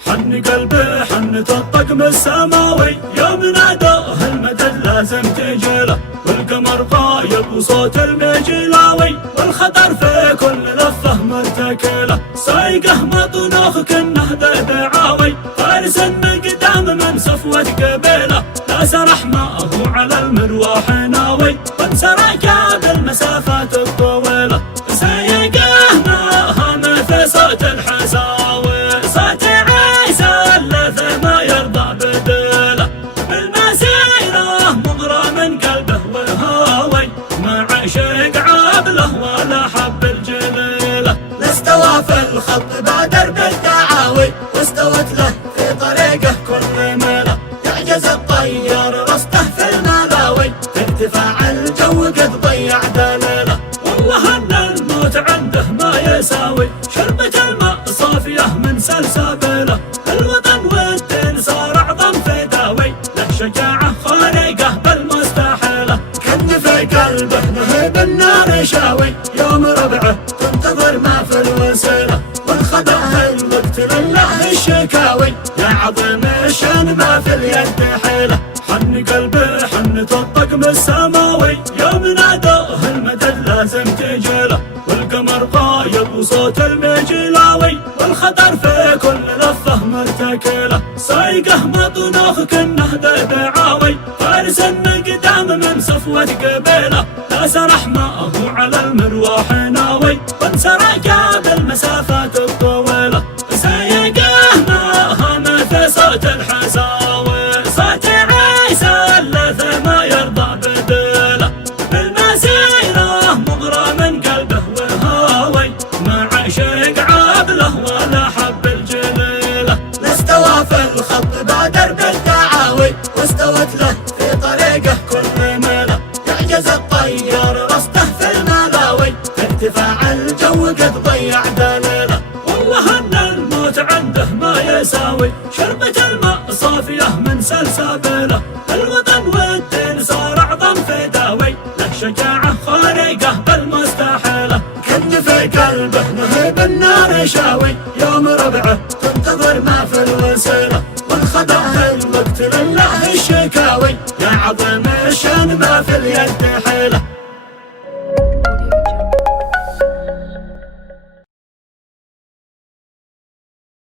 حن قلبه حنة الطقم السماوي، يوم نادوه المدد لازم تجيله، والقمر غايب وصوت المجلاوي، والخطر في كل لفه مرتكله، سايقه مطنوخ كنه ذا دعاوي، فارس مقدام من صفوة قبيله، لا سرح معه على المرواح ناوي، وانسرى جاب المسافات الطويله، سايقه ما مثل صوت الحساوي، صوت عيسى اللثة ما يرضى بدله، بالمسيرة مغرى من قلبه وهاوي، ما عشق عابله ولا حب الجليله، لاستوى في الخط بادر بالدعاوي، واستوت له في طريقه كل ميله، يعجز الطيار رصده في الملاوي، ارتفاع الجو قد ضيع دليله، والله ان الموت عنده ما يساوي، شربة الماء صافية من سلسبيله، الوطن والدين صار اعظم فداوي، له شجاعة خارقة بالمستحيلة، كن في قلبه لهيب النار شاوي، يوم ربعه تنتظر ما في الوسيلة، والخبر الوقت لله الشكاوي، يا عظيم الشان ما في اليد حيلة، حن قلبه حنة الطقم السماوي، يوم نادوه المدد لازم تجيله، والقمر غايب وصوت المجلاوي، والخطر في كل لفه مرتكله، سايقه مطنوخ كنه ذا دعاوي، فارس مقدام من صفوة قبيله، لا سرح معه على المرواح ناوي، وانسرى جاب المسافات الطويله، سايقه ما مثل صوت الحساوي، صوت عيسى اللثة ما يرضى بدله، بالمسيرة مغرى من قلبه وهاوي، ما عشق عابله ولا حب الجليله، لاستوى في الخط بادر بالدعاوي، واستوت له في طريقه كل ميله، يعجز الطيار رصده في الملاوي، ارتفاع الجو قد ضيع دليله، والله ان الموت عنده ما يساوي، شربة الماء صافية من سلسبيله، الوطن والدين صار اعظم فداوي، له شجاعة خارقة بالمستحيلة، كن في قلبه لهيب النار شاوي، يوم ربعه تنتظر ما في الوسيلة، والخبر الوقت لله الشكاوي، يا عظيم الشان ما في اليد حيلة.